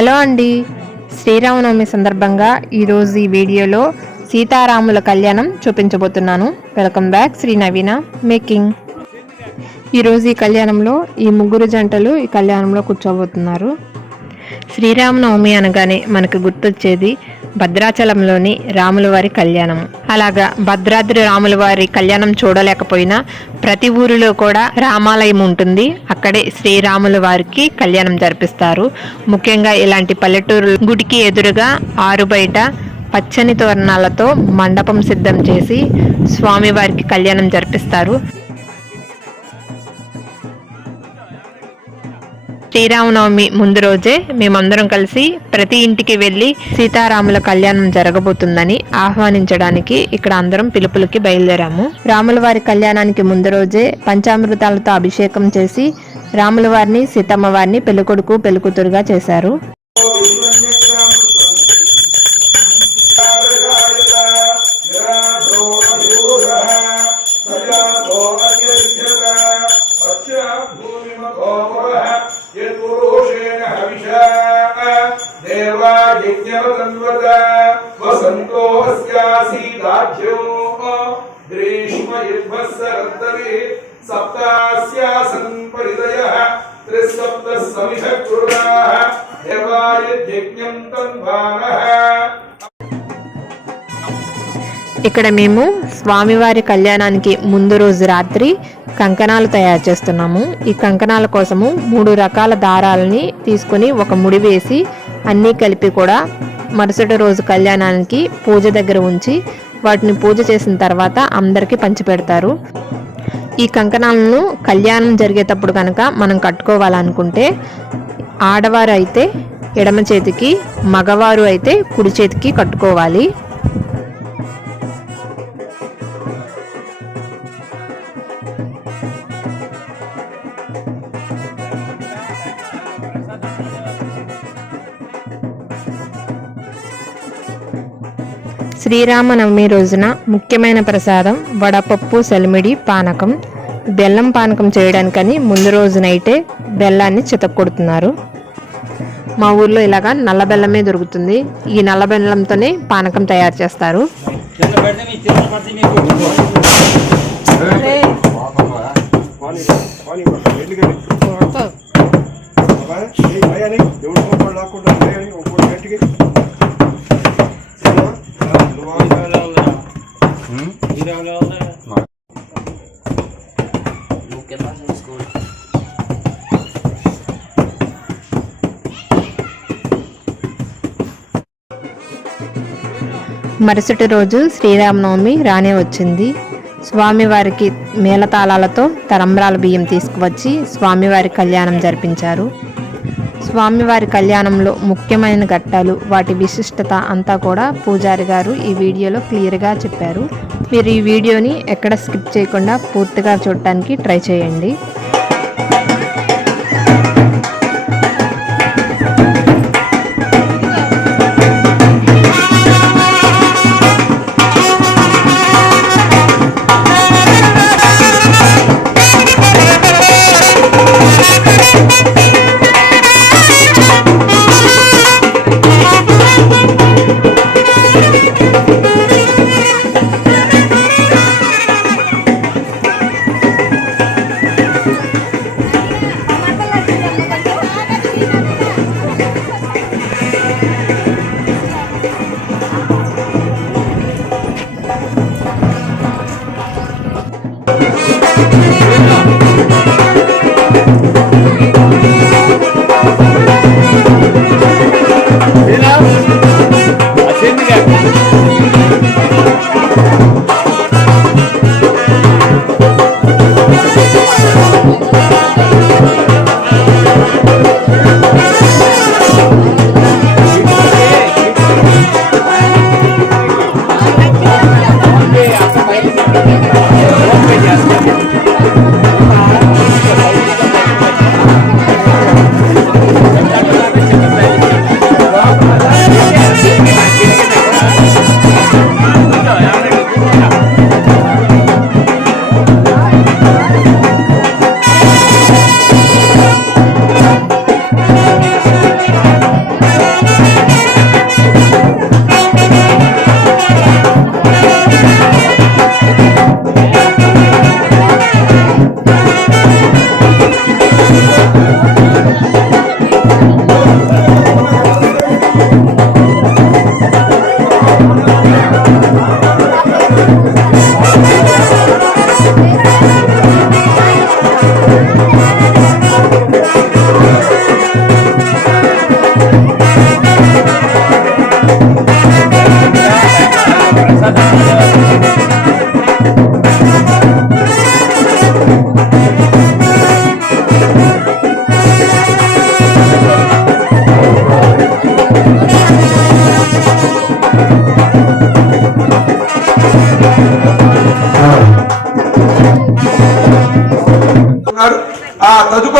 Hello అండి, శ్రీరామనవమి సందర్భంగా ఈరోజు ఈ వీడియోలో సీతారాముల కళ్యాణం చూపించబోతున్నాను. వెల్కమ్ బ్యాక్ శ్రీ నవీన మేకింగ్. ఈరోజు ఈ కళ్యాణంలో ఈ ముగ్గురు జంటలు ఈ కళ్యాణంలో కూర్చోబోతున్నారు. శ్రీరామనవమి అనగానే మనకు గుర్తొచ్చేది భద్రాచలంలోని రాముల వారి కళ్యాణం. అలాగా భద్రాద్రి రాముల వారి కళ్యాణం చూడలేకపోయినా ప్రతి ఊరిలో కూడా రామాలయం ఉంటుంది. అక్కడే శ్రీరాముల వారికి కళ్యాణం జరిపిస్తారు. ముఖ్యంగా ఇలాంటి పల్లెటూరు గుడికి ఎదురుగా ఆరు బయట పచ్చని తోరణాలతో మండపం సిద్ధం చేసి స్వామివారికి కళ్యాణం జరిపిస్తారు. శ్రీరామనవమి ముందు రోజే మేమందరం కలిసి ప్రతి ఇంటికి వెళ్ళి సీతారాముల కళ్యాణం జరగబోతుందని ఆహ్వానించడానికి ఇక్కడ అందరం పిలుపులకి బయలుదేరాము. రాముల వారి కళ్యాణానికి ముందు రోజే పంచామృతాలతో అభిషేకం చేసి రాముల వారిని సీతమ్మ వారిని పెళ్ళికొడుకు పెళ్ళికూతురుగా చేశారు. ఇక్కడ మేము స్వామివారి కళ్యాణానికి ముందు రోజు రాత్రి కంకణాలు తయారు చేస్తున్నాము. ఈ కంకణాల కోసము 3 రకాల దారాలని తీసుకుని ఒక ముడి వేసి అన్నీ కలిపి కూడా మరుసటి రోజు కళ్యాణానికి పూజ దగ్గర ఉంచి వాటిని పూజ చేసిన తర్వాత అందరికీ పంచిపెడతారు. ఈ కంకణాలను కళ్యాణం జరిగేటప్పుడు కనుక మనం కట్టుకోవాలనుకుంటే ఆడవారు అయితే ఎడమ చేతికి, మగవారు అయితే కుడి చేతికి కట్టుకోవాలి. శ్రీరామనవమి రోజున ముఖ్యమైన ప్రసాదం వడపప్పు, సెలమిడి, పానకం. బెల్లం పానకం చేయడానికని ముందు రోజు నైటే బెల్లాన్ని చితక్కొడుతున్నారు. మా ఊర్లో ఇలాగా నల్ల బెల్లమే దొరుకుతుంది. ఈ నల్ల బెల్లంతోనే పానకం తయారు చేస్తారు. మరుసటి రోజు శ్రీరామనవమి రానే వచ్చింది. స్వామివారికి మేళతాళాలతో తలంబ్రాల బియ్యం తీసుకువచ్చి స్వామివారి కళ్యాణం జరిపించారు. స్వామివారి కళ్యాణంలో ముఖ్యమైన ఘట్టాలు, వాటి విశిష్టత అంతా కూడా పూజారి గారు ఈ వీడియోలో క్లియర్గా చెప్పారు. మీరు ఈ వీడియోని ఎక్కడ స్కిప్ చేయకుండా పూర్తిగా చూడటానికి ట్రై చేయండి.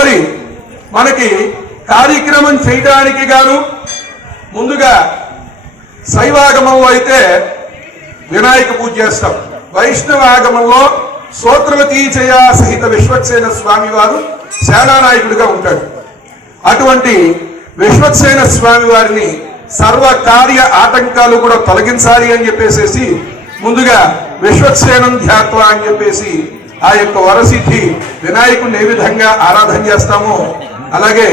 తదుపరి మనకి కార్యక్రమం చేయడానికి గాను ముందుగా శైవాగమంలో అయితే వినాయక పూజ చేస్తాం. వైష్ణవాగమంలో సోత్రవతీచయ సహిత విశ్వక్సేన స్వామి వారు సేనానాయకుడిగా ఉంటాడు. అటువంటి విశ్వక్సేన స్వామి వారిని సర్వ కార్య ఆటంకాలు కూడా తొలగించాలి అని చెప్పేసి ముందుగా విశ్వక్సేనం ధ్యాత్వ అని చెప్పేసి ఆ యొక్క వరసిద్ధి వినాయకుడిని ఏ విధంగా ఆరాధన చేస్తామో అలాగే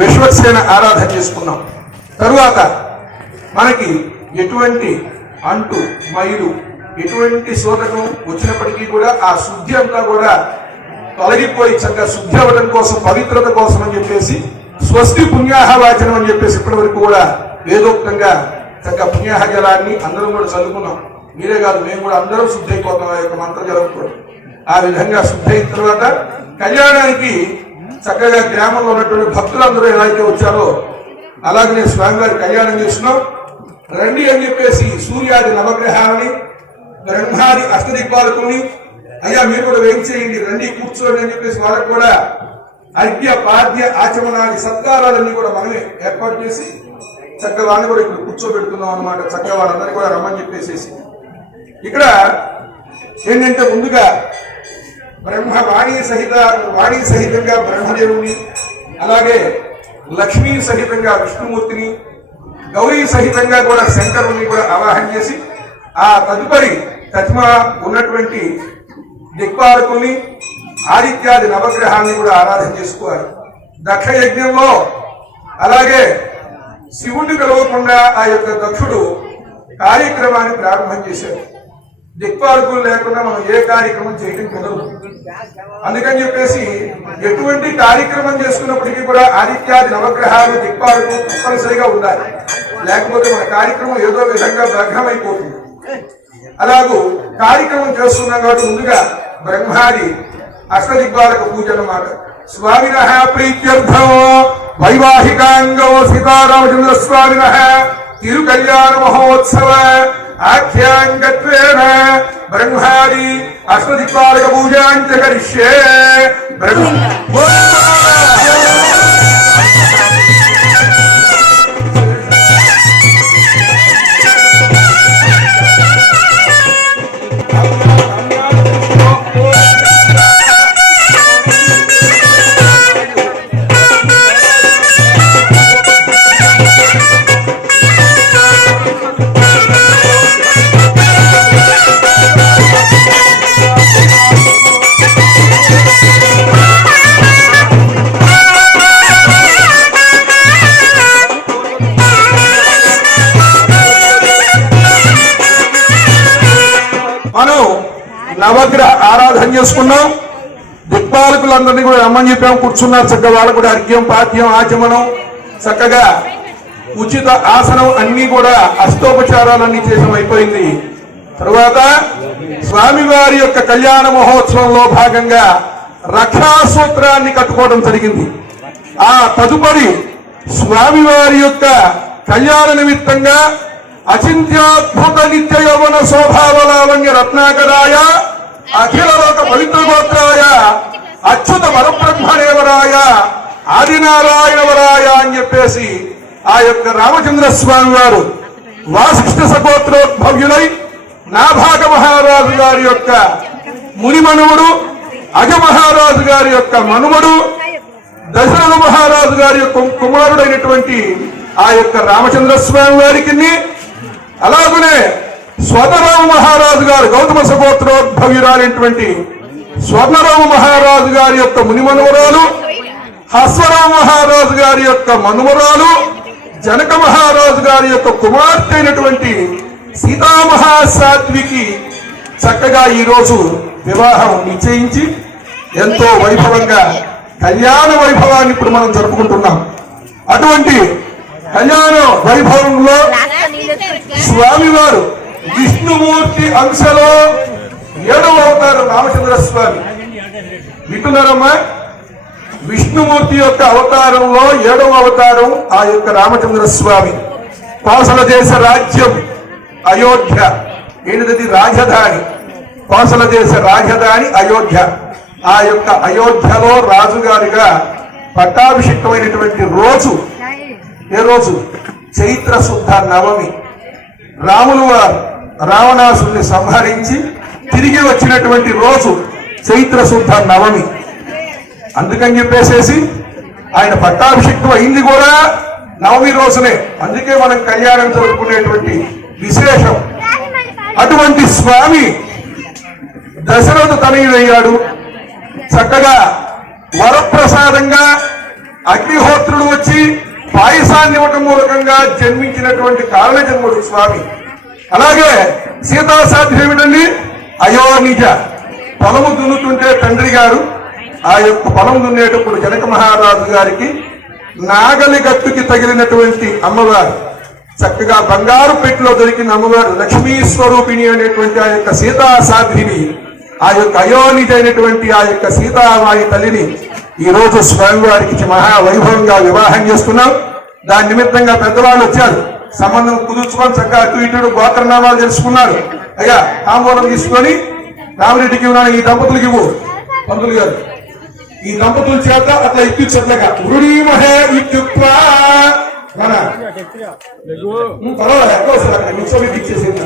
విశ్వక్సేన ఆరాధన చేసుకున్నాం. తరువాత మనకి ఎటువంటి అంటు మైలు ఎటువంటి శోధకం వచ్చినప్పటికీ కూడా ఆ శుద్ధి అంతా కూడా తొలగిపోయి చక్కగా శుద్ధి అవ్వడం కోసం పవిత్రత కోసం అని చెప్పేసి స్వస్తి పుణ్యాహ వాచనం అని చెప్పేసి ఇప్పటి వరకు కూడా వేదోక్తంగా చక్కగా పుణ్యాహ జలాన్ని అందరం కూడా చదువుకున్నాం. మీరే కాదు, మేము కూడా అందరం శుద్ధి అయిపోతాం ఆ యొక్క మంత్రజలం కూడా. ఆ విధంగా శుద్ధి అయిన తర్వాత కళ్యాణానికి చక్కగా గ్రామంలో ఉన్నటువంటి భక్తులందరూ ఎలా అయితే వచ్చారో అలాగనే స్వామివారి కళ్యాణం చేస్తున్నాం. రండి అని చెప్పేసి సూర్యాది నవగ్రహాలని బ్రహ్మాది అష్టదిక్పాలకుని అయ్యా మీరు కూడా వేయించేయండి, రండి కూర్చోండి అని చెప్పేసి వాళ్ళకు కూడా అర్ఘ్య పాద్య ఆచమనాది సత్కారాలన్నీ కూడా మనమే ఏర్పాటు చేసి చక్కగా వాళ్ళని కూడా ఇక్కడ కూర్చోబెడుతున్నాం అనమాట. చక్కగా వాళ్ళందరినీ కూడా రమ్మని చెప్పేసి ఇక్కడ ఏంటంటే ముందుగా వాణి సహితంగా బ్రహ్మదేవుని, అలాగే లక్ష్మీ సహితంగా విష్ణుమూర్తిని, గౌరీ సహితంగా కూడా శంకరుని కూడా ఆవాహన చేసి ఆ తదుపరి తజ్మ ఉన్నటువంటి దిక్పాలకుల్ని ఆదిత్యాది నవగ్రహాన్ని కూడా ఆరాధన చేసుకోవాలి. దక్ష యజ్ఞంలో అలాగే శివుడిని కలవకుండా ఆ యొక్క దక్షుడు కార్యక్రమాన్ని ప్రారంభం చేశాడు. దిక్పాలకులు లేకుండా మనం ఏ కార్యక్రమం చేయడం కుదరదు. అందుకని చెప్పేసి ఎటువంటి కార్యక్రమం చేసుకున్నప్పటికీ కూడా ఆదిత్యాది నవగ్రహాలు దిక్పాలకులు తప్పనిసరిగా ఉండాలి. లేకపోతే మన కార్యక్రమం ఏదో విధంగా భగ్నమైపోతుంది. అలాగూ కార్యక్రమం చేస్తున్నాం కాబట్టి ముందుగా బ్రహ్మాది అష్టదిగ్బాలక పూజ అన్నమాట. స్వామిన ప్రీత్యర్థం వైవాహికాంగో సీతారామచంద్ర స్వామిన తిరు కళ్యాణ మహోత్సవ ఆఖ్యాంగత్వేన బ్రహ్మాది అష్టదిక్పాలక పూజాంచ కరిష్యే. నవగ్రహ ఆరాధన చేసుకున్నాం. దిక్పాలకులందరినీ కూడా రమ్మని చెప్పాం, కూర్చున్నారు. చక్కగా వాళ్ళు కూడా అర్ఘ్యం పాఠ్యం ఆచమనం చక్కగా ఉచిత ఆసనం అన్ని కూడా అష్టోపచారాలన్నీ చేసాం, అయిపోయింది. తరువాత స్వామివారి యొక్క కళ్యాణ మహోత్సవంలో భాగంగా రక్షాసూత్రాన్ని కట్టుకోవడం జరిగింది. ఆ తదుపరి స్వామివారి యొక్క కళ్యాణ నిమిత్తంగా అచింత్యాద్భుత నిత్య యౌవన శోభావలావణ్య రత్నాకరాయ అఖిల లోక పవిత్ర గోత్రాయ అచ్యుత వరబ్రహ్మణేవరాయ ఆదినారాయణవరాయ అని చెప్పేసి ఆ యొక్క రామచంద్ర స్వామి వారు వాసిష్ఠ సగోత్రోద్భవ్యులై నాభాగ మహారాజు గారి యొక్క మునిమనువుడు, అజ మహారాజు గారి యొక్క మనుమడు, దశరథ మహారాజు గారి యొక్క కుమారుడైనటువంటి ఆ యొక్క రామచంద్ర స్వామి వారికి, అలాగనే స్వర్ణరామ మహారాజు గారు గౌతమ సగోత్రోద్భవ్యురాలైనటువంటి స్వర్ణరామ మహారాజు గారి యొక్క మునిమనుమరాలు, హస్వరామ మహారాజు గారి యొక్క మనుమరాలు, జనక మహారాజు గారి యొక్క కుమార్తె అయినటువంటి సీతామహాసాధ్వికి చక్కగా ఈరోజు వివాహం నిశ్చయించి ఎంతో వైభవంగా కళ్యాణ వైభవాన్ని ఇప్పుడు మనం జరుపుకుంటున్నాం. అటువంటి కళ్యాణ వైభవంలో స్వామివారు విష్ణుమూర్తి అంశలో 7వ అవతారం రామచంద్ర స్వామి. వింటున్నారమ్మా? విష్ణుమూర్తి యొక్క అవతారంలో 7వ అవతారం ఆ యొక్క రామచంద్ర స్వామి. కోసల దేశ రాజ్యం అయోధ్య, ఏంటిది రాజధాని, కోసల దేశ రాజధాని అయోధ్య. ఆ యొక్క అయోధ్యలో రాజుగారిగా పట్టాభిషిక్తమైనటువంటి రోజు ఏ రోజు? చైత్ర శుద్ధ నవమి. రాములు వారు రావణాసుని సంహరించి తిరిగి వచ్చినటువంటి రోజు చైత్ర శుద్ధ నవమి. అందుకని చెప్పేసేసి ఆయన పట్టాభిషిక్తం అయింది కూడా నవమి రోజునే. అందుకే మనం కళ్యాణం జరుపుకునేటువంటి విశేషం. అటువంటి స్వామి దశరథ తనయుడయ్యాడు. చక్కగా వరప్రసాదంగా అగ్నిహోత్రుడు వచ్చి పాయసాన్ని ఇవ్వటం మూలకంగా జన్మించినటువంటి కారణ జన్ముడు స్వామి. అలాగే సీతాసాధ్యం ఏమిటండి? అయోనిజ. పొలము దున్నుతుంటే తండ్రి గారు ఆ యొక్క పొలం దున్నేటప్పుడు జనక మహారాజు గారికి నాగలి గట్టుకి తగిలినటువంటి అమ్మవారు, చక్కగా బంగారు పెట్టిలో దొరికిన అమ్మవారు లక్ష్మీ స్వరూపిణి అనేటువంటి ఆ యొక్క సీతాసాధ్విని, ఆ యొక్క అయోనిజ అయినటువంటి ఆ యొక్క సీతామాయి తల్లిని ఈ రోజు స్వామివారికి మహావైభవంగా వివాహం చేస్తున్నాం. దాని నిమిత్తంగా పెద్దవాళ్ళు వచ్చారు. సంబంధం కుదుర్చుకొని చక్కగా అటు ఇటు గోత్రనామాలు తెలుసుకున్నారు. అయ్యా తాంబూలం తీసుకొని రామరెడ్డికి ఉన్నాను, ఈ దంపతులకి ఇవ్వు పంతులు గారు. ఈ దంపతుల చేత అట్లా ఇప్పించట్లేగా వృణీమహే ఇత్యుక్త్వా మన పర్వాలేదు ఎక్కువ సార్ అక్కడ నిమిషం ఇచ్చేసేది.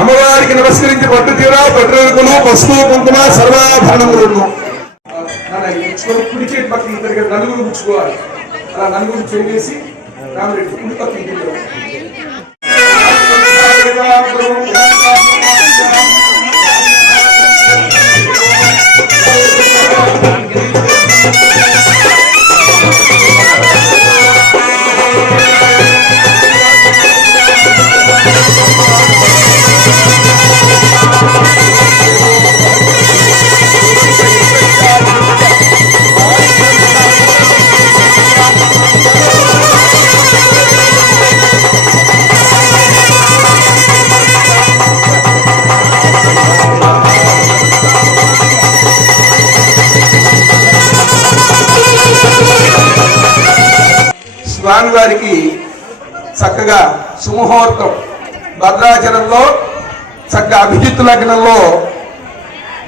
అమ్మవారికి నమస్కరించి పట్టు తీర పట్టుకులు పసుపు కుంకుమ సర్వాభరణములను కుడి చేతి పక్కన నలుగురు పుచ్చుకోవాలి. అలా నలుగురు చేసి రామరెడ్డి కుడి పక్కన స్వామివారికి చక్కగా సుముహూర్తం భద్రాచలంలో చక్కగా అభిజిత్ లగ్నంలో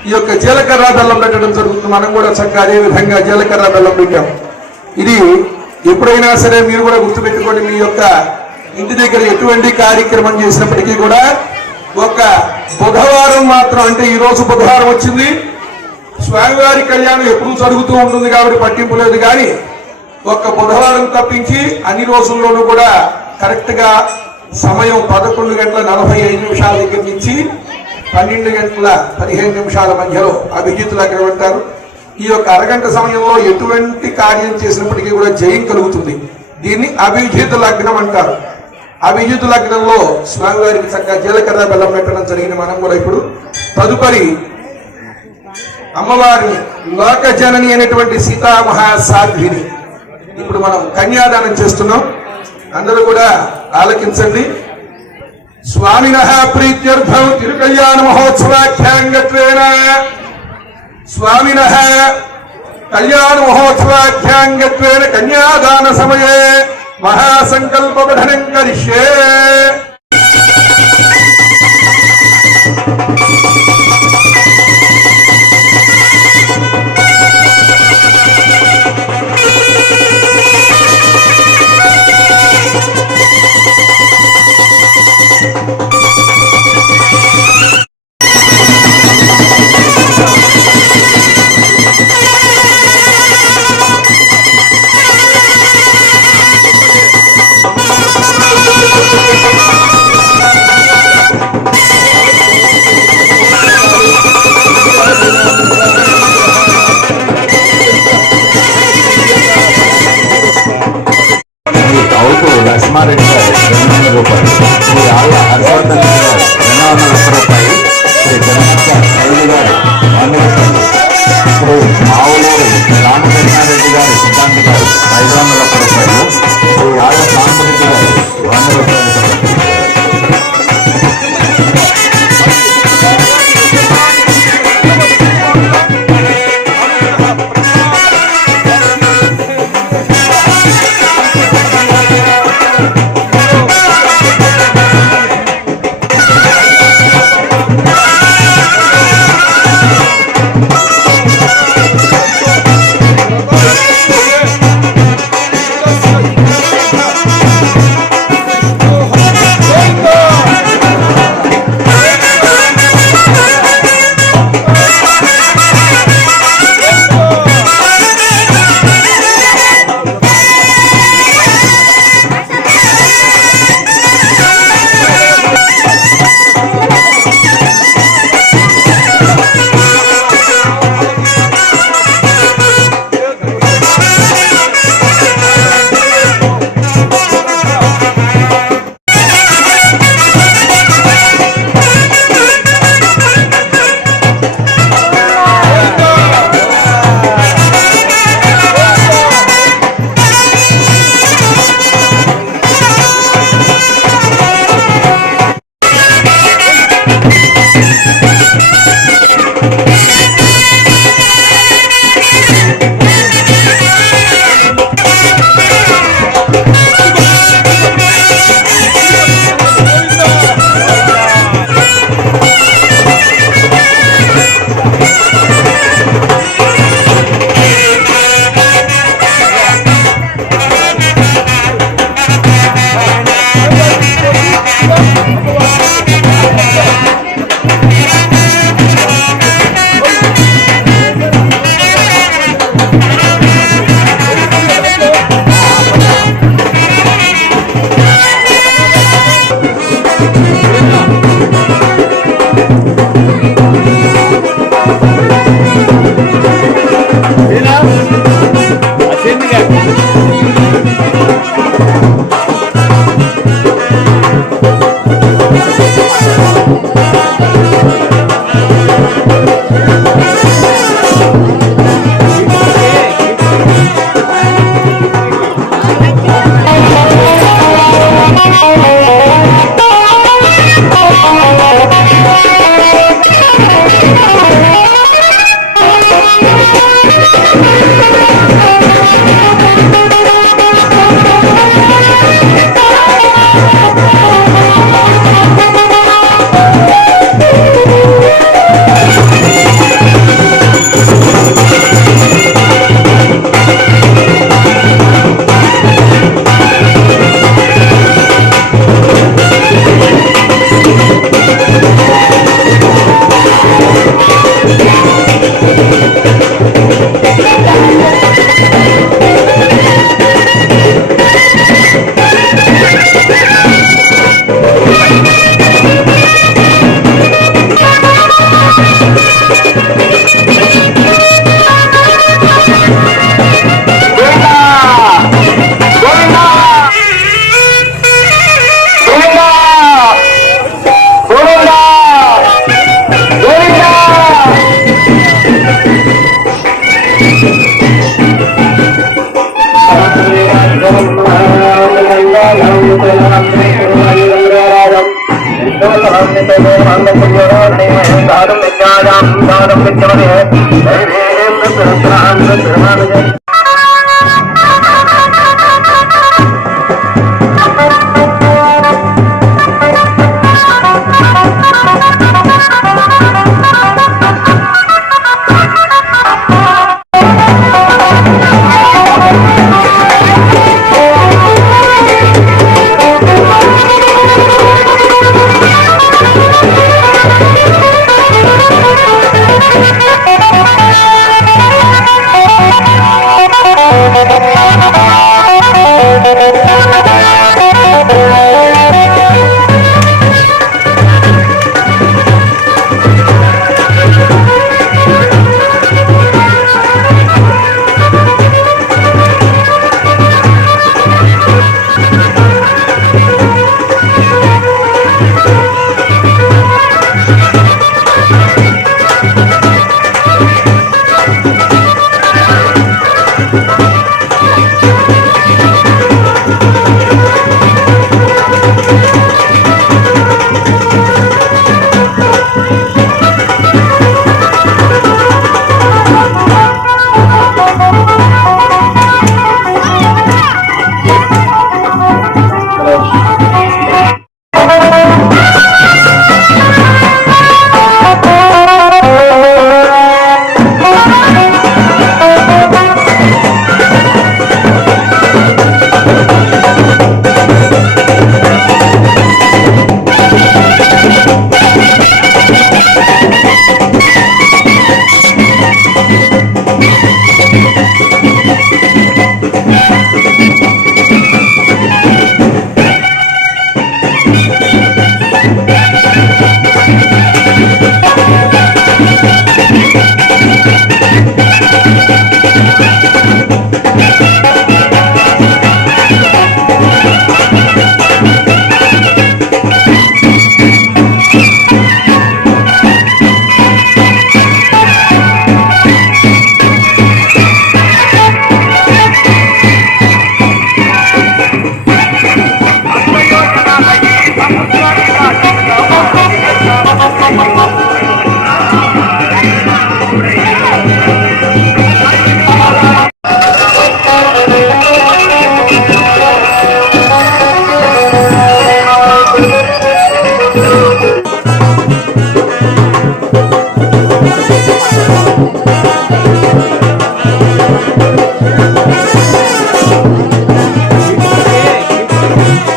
ఈ యొక్క జీలకర్ర బెల్లం పెట్టడం జరుగుతుంది. మనం కూడా చక్కగా అదే విధంగా జీలకర్ర బెల్లం పెట్టాం. ఇది ఎప్పుడైనా సరే మీరు కూడా గుర్తుపెట్టుకోండి, మీ యొక్క ఇంటి దగ్గర ఎటువంటి కార్యక్రమం చేసినప్పటికీ కూడా ఒక బుధవారం మాత్రం, అంటే ఈ రోజు బుధవారం వచ్చింది, స్వామివారి కళ్యాణం ఎప్పుడూ జరుగుతూ ఉంటుంది కాబట్టి పట్టింపు లేదు, కానీ ఒక్క బుధవారం తప్పించి అన్ని రోజుల్లోనూ కూడా కరెక్ట్ గా సమయం 11:45 దగ్గర నుంచి 12:15 మధ్యలో అభిజిత్ లగ్నం అంటారు. ఈ యొక్క అరగంట సమయంలో ఎటువంటి కార్యం చేసినప్పటికీ కూడా జయం కలుగుతుంది. దీన్ని అభిజిత్ లగ్నం అంటారు. అభిజిత్ లగ్నంలో స్వామివారికి చక్కగా జీలకర్ర బెల్లం పెట్టడం జరిగింది. మనం కూడా ఇప్పుడు తదుపరి అమ్మవారిని లోకజనని అయినటువంటి సీతామహాసాధ్విని ఇప్పుడు మనం కన్యాదానం చేస్తున్నాం. అందరూ కూడా ఆలకించండి. స్వామినః ప్రీత్యర్థం తిరుకల్యాణ మహోత్సవాఖ్యాంగత్వేన స్వామినః కళ్యాణ మహోత్సవాఖ్యాంగత్వేన కన్యాదాన సమయే మహాసంకల్ప పఠనం కరిష్యే.